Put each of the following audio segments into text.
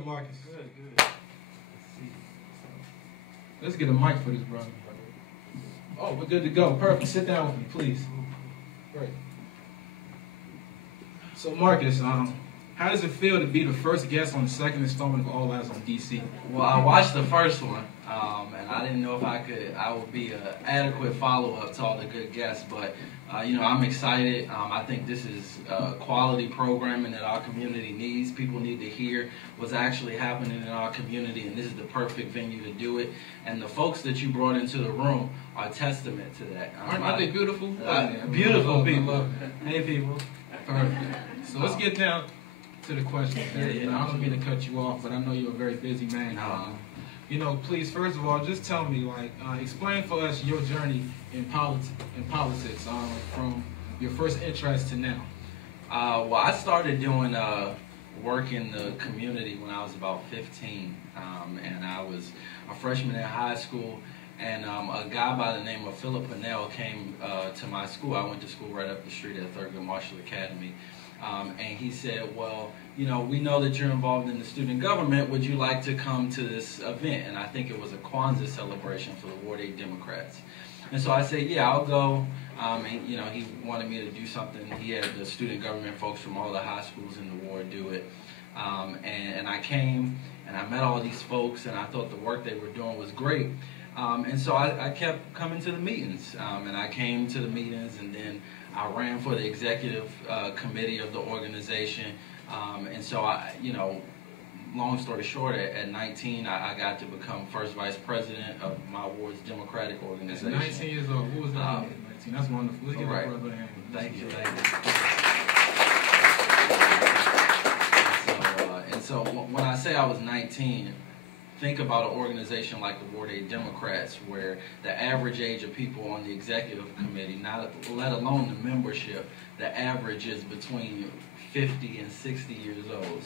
doing, Marcus? Good, good. Let's see. Let's get a mic for this brother. Oh, we're good to go. Perfect. Sit down with me, please. Great. So, Marcus, how does it feel to be the first guest on the second installment of All Eyes on DC? Well, I watched the first one, and I didn't know if I would be an adequate follow-up to all the good guests, but I'm excited. I think this is quality programming that our community needs. People need to hear what's actually happening in our community, and this is the perfect venue to do it. And the folks that you brought into the room are testament to that. Aren't they beautiful? Beautiful people. Hey, people. Perfect. So let's get down to the question. Yeah. I don't mean to cut you off, but I know you're a very busy man. Please, first of all, just tell me, explain for us your journey in politics, from your first interest to now. Well, I started doing work in the community when I was about 15, and I was a freshman in high school, and a guy by the name of Philip Pinnell came to my school. I went to school right up the street at Thurgood Marshall Academy, and he said, well, we know that you're involved in the student government. Would you like to come to this event? And I think it was a Kwanzaa celebration for the Ward 8 Democrats. And so I said, yeah, I'll go. And he wanted me to do something. He had the student government folks from all the high schools in the ward do it. And I came, and I met all these folks, and I thought the work they were doing was great. And so I kept coming to the meetings, and I came to the meetings, and then I ran for the executive committee of the organization. And so long story short, at 19, I got to become first vice president of my ward's Democratic organization. At 19 years old, what was that? 19, that's wonderful. Let's give right. a brother a hand. Thank you. And so when I say I was 19, think about an organization like the Ward 8 Democrats, where the average age of people on the executive committee, let alone the membership, the average is between 50 and 60 years old.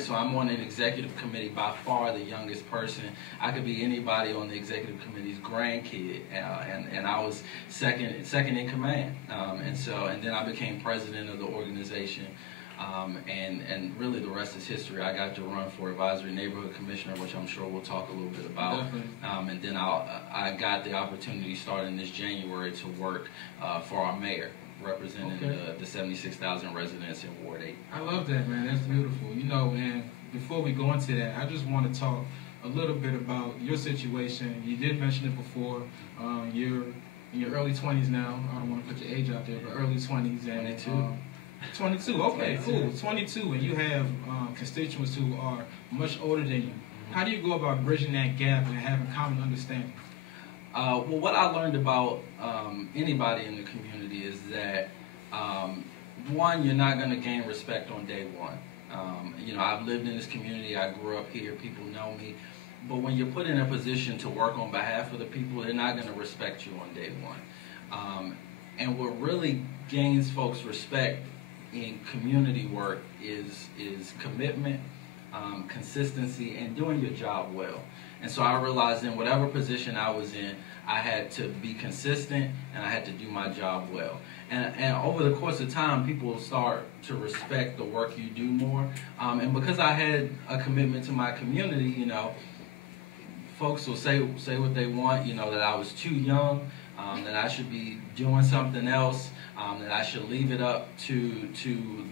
So I'm on an executive committee, by far the youngest person. I could be anybody on the executive committee's grandkid, and I was second in command. And then I became president of the organization. And really the rest is history. I got to run for advisory neighborhood commissioner, which I'm sure we'll talk a little bit about. And then I got the opportunity starting this January to work for our mayor, representing the 76,000 residents in Ward 8. I love that, man. That's beautiful. And before we go into that, I just want to talk a little bit about your situation. You did mention it before. You're in your early 20s now. I don't want to put your age out there, but early 20s. And 22, okay, cool. 22, and you have constituents who are much older than you. How do you go about bridging that gap and having common understanding? Well, what I learned about anybody in the community is that, one, you're not going to gain respect on day one. I've lived in this community, I grew up here, people know me, but when you're put in a position to work on behalf of the people, they're not going to respect you on day one. And what really gains folks respect in community work is commitment, consistency, and doing your job well. And so I realized in whatever position I was in, I had to be consistent and I had to do my job well. And over the course of time, people will start to respect the work you do more. And because I had a commitment to my community, folks will say what they want, that I was too young, that I should be doing something else, that I should leave it up to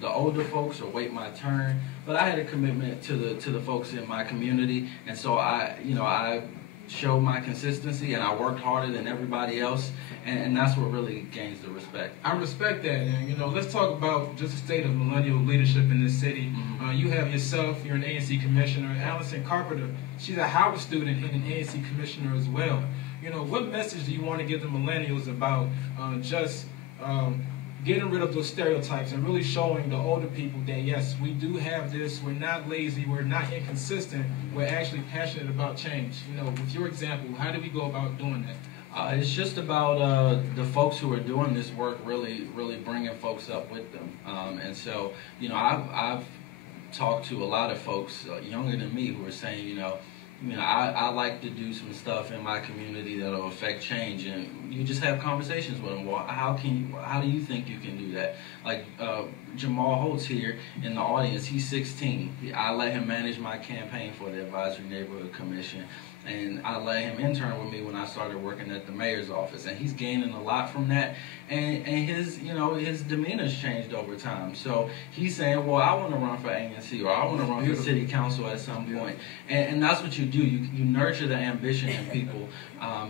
the older folks or wait my turn. But I had a commitment to the folks in my community, and so I showed my consistency and I worked harder than everybody else, and that's what really gains the respect. I respect that, and let's talk about just the state of millennial leadership in this city. You have yourself, you're an ANC commissioner. Allison Carpenter, she's a Howard student and an ANC commissioner as well. What message do you want to give the millennials about getting rid of those stereotypes and really showing the older people that, yes, we do have this, we're not lazy, we're not inconsistent, we're actually passionate about change? With your example, how do we go about doing that? It's just about the folks who are doing this work really bringing folks up with them. And so, I've talked to a lot of folks younger than me who are saying, you know, I like to do some stuff in my community that'll affect change, and you just have conversations with them. Well, how do you think you can do that? Like Jamal Holtz here in the audience, he's 16. I let him manage my campaign for the Advisory Neighborhood Commission, and I let him intern with me when I started working at the mayor's office, and he's gaining a lot from that. And his, you know, his demeanor's changed over time. So he's saying, well, I want to run for ANC, or I want to run for city council at some point. And that's what you do. You nurture the ambition in people,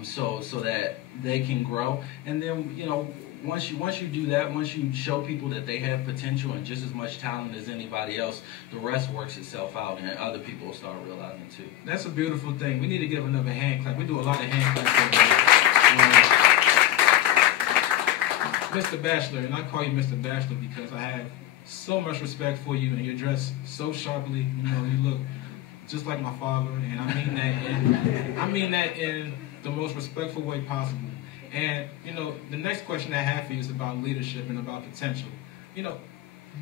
so that they can grow. And then, you know, once you do that, once you show people that they have potential and just as much talent as anybody else, the rest works itself out, and other people will start realizing too. That's a beautiful thing. We need to give another hand clap. We do a lot of hand claps. Mr. Batchelor, and I call you Mr. Batchelor because I have so much respect for you, and you're dressed so sharply. You know, you look just like my father, and I mean that in the most respectful way possible. And you know, the next question I have for you is about leadership and about potential. You know,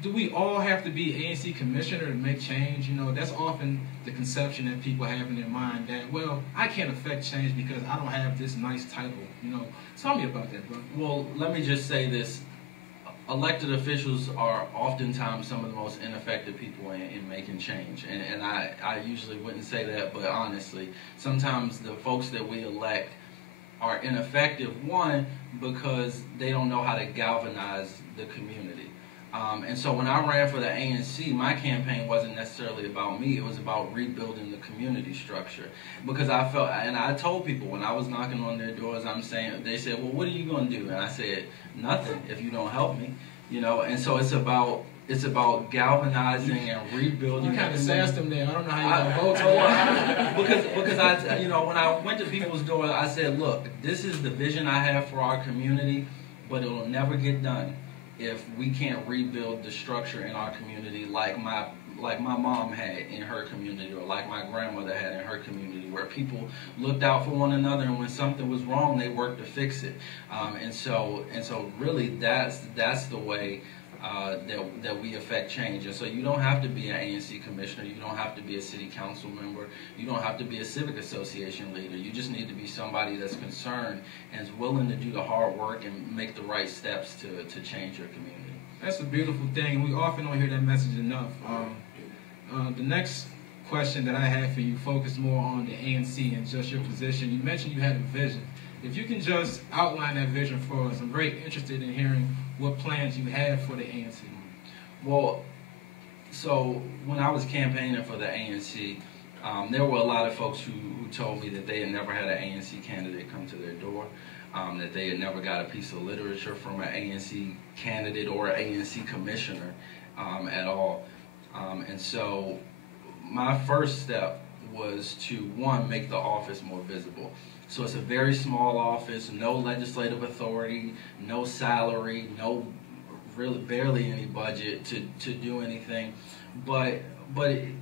do we all have to be ANC commissioner to make change? You know, that's often the conception that people have in their mind that, well, I can't affect change because I don't have this nice title. You know, tell me about that, bro. Well, let me just say this. Elected officials are oftentimes some of the most ineffective people in making change. And I usually wouldn't say that, but honestly, sometimes the folks that we elect are ineffective, one, because they don't know how to galvanize the community. And so when I ran for the ANC, my campaign wasn't necessarily about me. It was about rebuilding the community structure. Because I felt, and I told people when I was knocking on their doors, they said, well, what are you going to do? And I said, nothing if you don't help me. You know, and so it's about galvanizing and rebuilding. You kind of sassed them there. I don't know how you got to vote. because I, you know, when I went to people's doors, I said, look, this is the vision I have for our community, but it will never get done if we can't rebuild the structure in our community like my mom had in her community, or like my grandmother had in her community, where people looked out for one another, and when something was wrong, they worked to fix it. And so really, that's the way that we affect change. And so you don't have to be an ANC commissioner, you don't have to be a city council member, you don't have to be a civic association leader. You just need to be somebody that's concerned and is willing to do the hard work and make the right steps to change your community. That's a beautiful thing, and we often don't hear that message enough. The next question that I have for you focused more on the ANC and just your position. You mentioned you had a vision. If you can just outline that vision for us, I'm very interested in hearing what plans you have for the ANC. Well, so when I was campaigning for the ANC, there were a lot of folks who told me that they had never had an ANC candidate come to their door, that they had never got a piece of literature from an ANC candidate or an ANC commissioner at all. And so my first step was to, one, make the office more visible. So it's a very small office, no legislative authority, no salary, no really barely any budget to do anything, but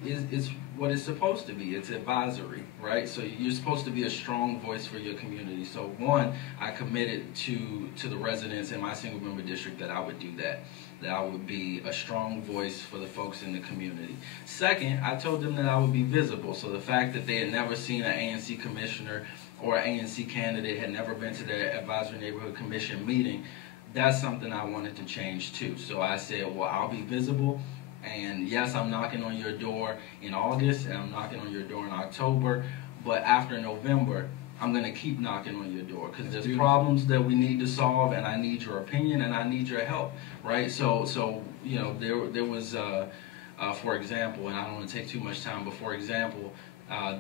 it's what it's supposed to be. It's advisory, right? So you're supposed to be a strong voice for your community. So one, I committed to the residents in my single member district that I would do that I would be a strong voice for the folks in the community. Second, I told them that I would be visible. So the fact that they had never seen an ANC commissioner or an ANC candidate, had never been to their Advisory Neighborhood Commission meeting, that's something I wanted to change too. So I said, well, I'll be visible, and yes, I'm knocking on your door in August, and I'm knocking on your door in October, but after November, I'm going to keep knocking on your door, because there's problems that we need to solve, and I need your opinion, and I need your help, right? So you know, there was, for example, and I don't want to take too much time, but for example,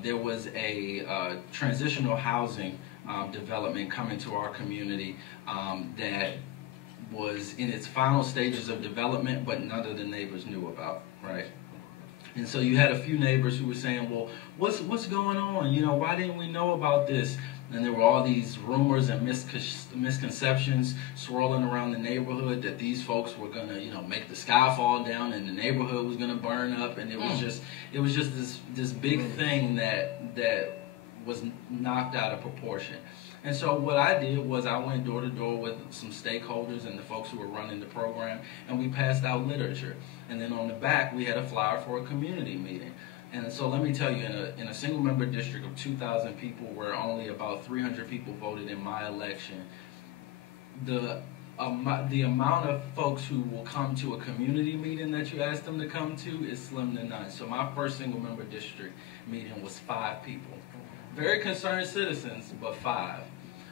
there was a transitional housing development coming to our community that was in its final stages of development, but none of the neighbors knew about, right? And so you had a few neighbors who were saying, well, what's going on? You know, why didn't we know about this? And there were all these rumors and misconceptions swirling around the neighborhood that these folks were gonna, you know, make the sky fall down and the neighborhood was gonna burn up, and it was just this big thing that was knocked out of proportion. And so what I did was I went door to door with some stakeholders and the folks who were running the program, and we passed out literature. And then on the back, we had a flyer for a community meeting. And so let me tell you, in a single member district of 2,000 people, where only about 300 people voted in my election, the amount of folks who will come to a community meeting that you ask them to come to is slim to none. So my first single member district meeting was 5 people. Very concerned citizens, but 5.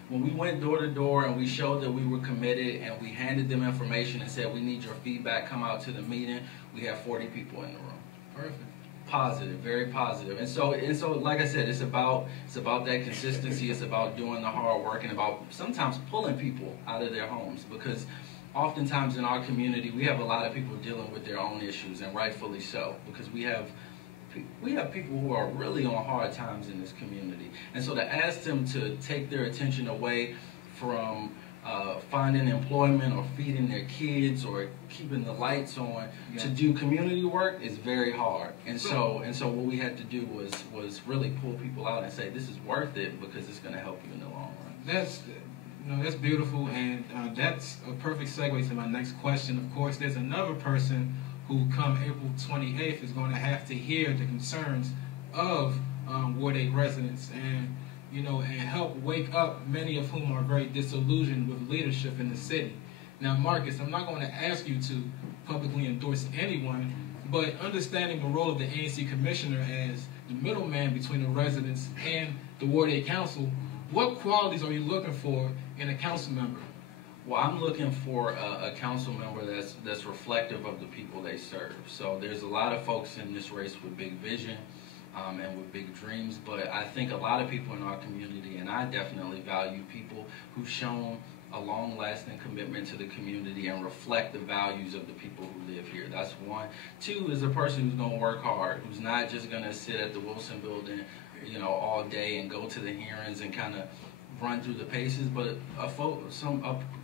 When we went door to door and we showed that we were committed and we handed them information and said, we need your feedback, come out to the meeting, we had 40 people in the room. Perfect. Positive, very positive. And so like I said, it's about that consistency, it's about doing the hard work, and about sometimes pulling people out of their homes, because oftentimes in our community we have a lot of people dealing with their own issues, and rightfully so, because we have people who are really on hard times in this community. And so to ask them to take their attention away from finding employment or feeding their kids or keeping the lights on to do community work is very hard. And so what we had to do was really pull people out and say, this is worth it because it's going to help you in the long run. That's beautiful, and that's a perfect segue to my next question. Of course, there's another person who come April 28th is going to have to hear the concerns of Ward 8 residents, and help wake up many of whom are very disillusioned with leadership in the city. Now, Marcus, I'm not going to ask you to publicly endorse anyone, but understanding the role of the ANC commissioner as the middleman between the residents and the Ward 8 Council, what qualities are you looking for in a council member? Well, I'm looking for a council member that's reflective of the people they serve. So there's a lot of folks in this race with big vision and with big dreams, but I think a lot of people in our community, and I definitely value people who've shown a long-lasting commitment to the community and reflect the values of the people who live here. That's one. 2 is a person who's going to work hard, who's not just going to sit at the Wilson Building, all day and go to the hearings and kind of run through the paces, but a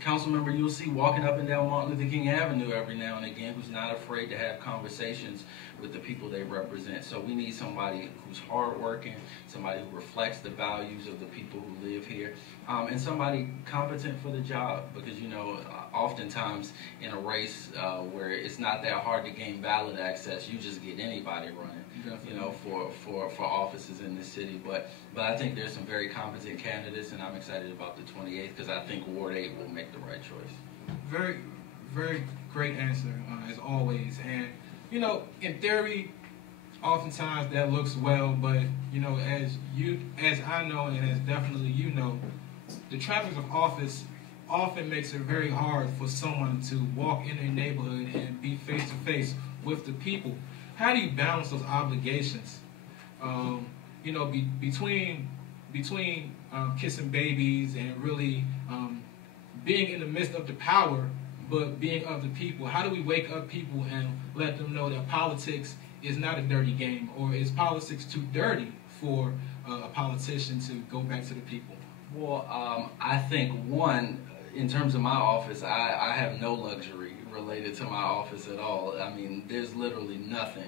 council member you'll see walking up and down Martin Luther King Avenue every now and again, who's not afraid to have conversations with the people they represent. So we need somebody who's hardworking, somebody who reflects the values of the people who live here, and somebody competent for the job, because oftentimes in a race where it's not that hard to gain ballot access, you just get anybody running. For offices in this city, but I think there's some very competent candidates, and I'm excited about the 28th because I think Ward 8 will make the right choice. Very, very great answer as always. And in theory, oftentimes that looks well, but as I know, and as definitely the traffic of office often makes it very hard for someone to walk in a neighborhood and be face to face with the people. How do you balance those obligations, between kissing babies and really being in the midst of the power, but being of the people? How do we wake up people and let them know that politics is not a dirty game, or is politics too dirty for a politician to go back to the people? Well, I think, one, in terms of my office, I have no luxury related to my office at all. I mean, there's literally nothing,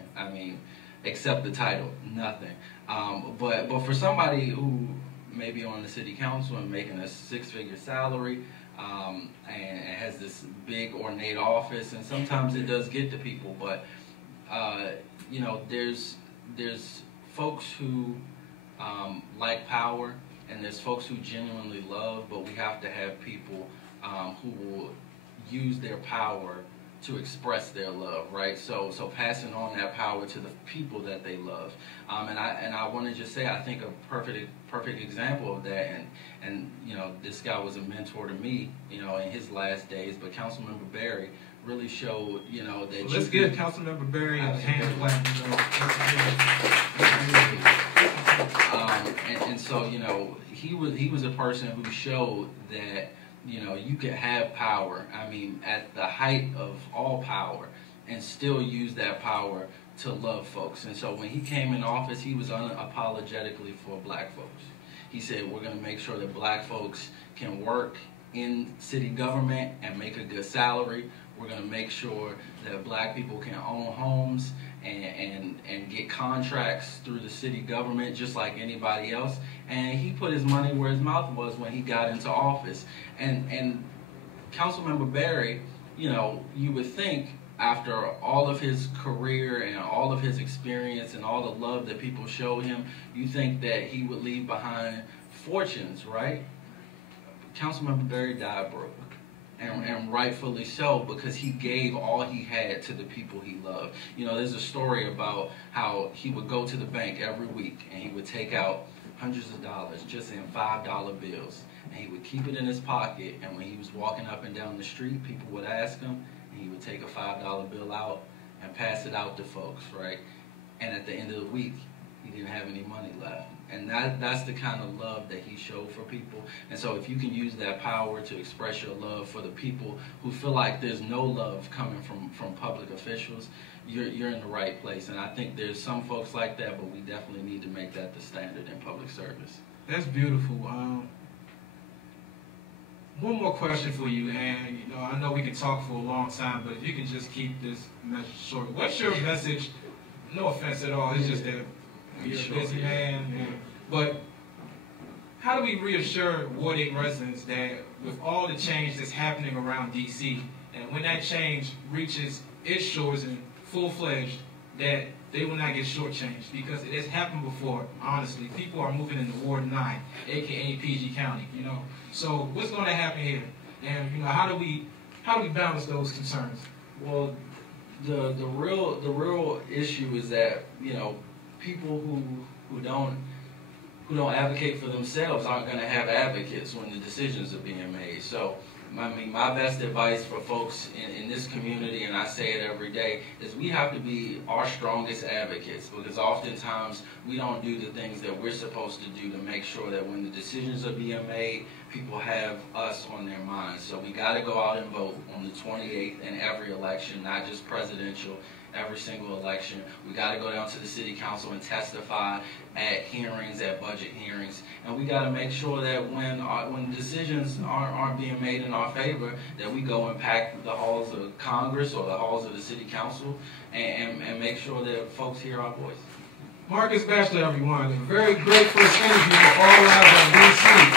except the title, nothing. But for somebody who may be on the city council and making a 6-figure salary, and has this big ornate office, and sometimes it does get to people, but there's folks who like power, and there's folks who genuinely love, but we have to have people who will use their power to express their love, right? So passing on that power to the people that they love. And I want to just say, I think a perfect example of that, and this guy was a mentor to me, in his last days, but Councilmember Berry really showed, that let's give Councilmember Berry a hand clap. And so, he was a person who showed that you could have power, at the height of all power, and still use that power to love folks. And so when he came in office, he was unapologetically for black folks. He said, we're going to make sure that black folks can work in city government and make a good salary. We're going to make sure that black people can own homes and get contracts through the city government just like anybody else. And he put his money where his mouth was when he got into office. And Councilmember Berry, you would think, after all of his career and all of his experience and all the love that people showed him, you think that he would leave behind fortunes, right? Councilmember Berry died broke. And rightfully so, because he gave all he had to the people he loved. You know, there's a story about how he would go to the bank every week and he would take out hundreds of dollars just in $5 bills. And he would keep it in his pocket, and when he was walking up and down the street, people would ask him, and he would take a $5 bill out and pass it out to folks, right? And at the end of the week, he didn't have any money left. And that's the kind of love that he showed for people. And so if you can use that power to express your love for the people who feel like there's no love coming from public officials, you're in the right place. And I think there's some folks like that, but we definitely need to make that the standard in public service. That's beautiful. One more question for you, and you know, I know we can talk for a long time, but if you can just keep this message short. What's your message? No offense at all, it's just that you're a busy man. But how do we reassure Ward 8 residents that with all the change that's happening around DC, and when that change reaches its shores and full-fledged, that they will not get shortchanged? Because it has happened before, honestly. People are moving into Ward 9, aka PG County, you know. So what's going to happen here? And you know, how do we balance those concerns? Well, the real issue is that, you know, people who don't advocate for themselves aren't going to have advocates when the decisions are being made. So, I mean, my best advice for folks in this community, and I say it every day, is we have to be our strongest advocates, because oftentimes we don't do the things that we're supposed to do to make sure that when the decisions are being made, people have us on their minds. So we got to go out and vote on the 28th in every election, not just presidential. Every single election. We got to go down to the city council and testify at hearings, at budget hearings, and we got to make sure that when decisions aren't being made in our favor, that we go and pack the halls of Congress or the halls of the city council and make sure that folks hear our voice. Markus Batchelor, everyone. Very grateful for this interview for All Eyes on DC.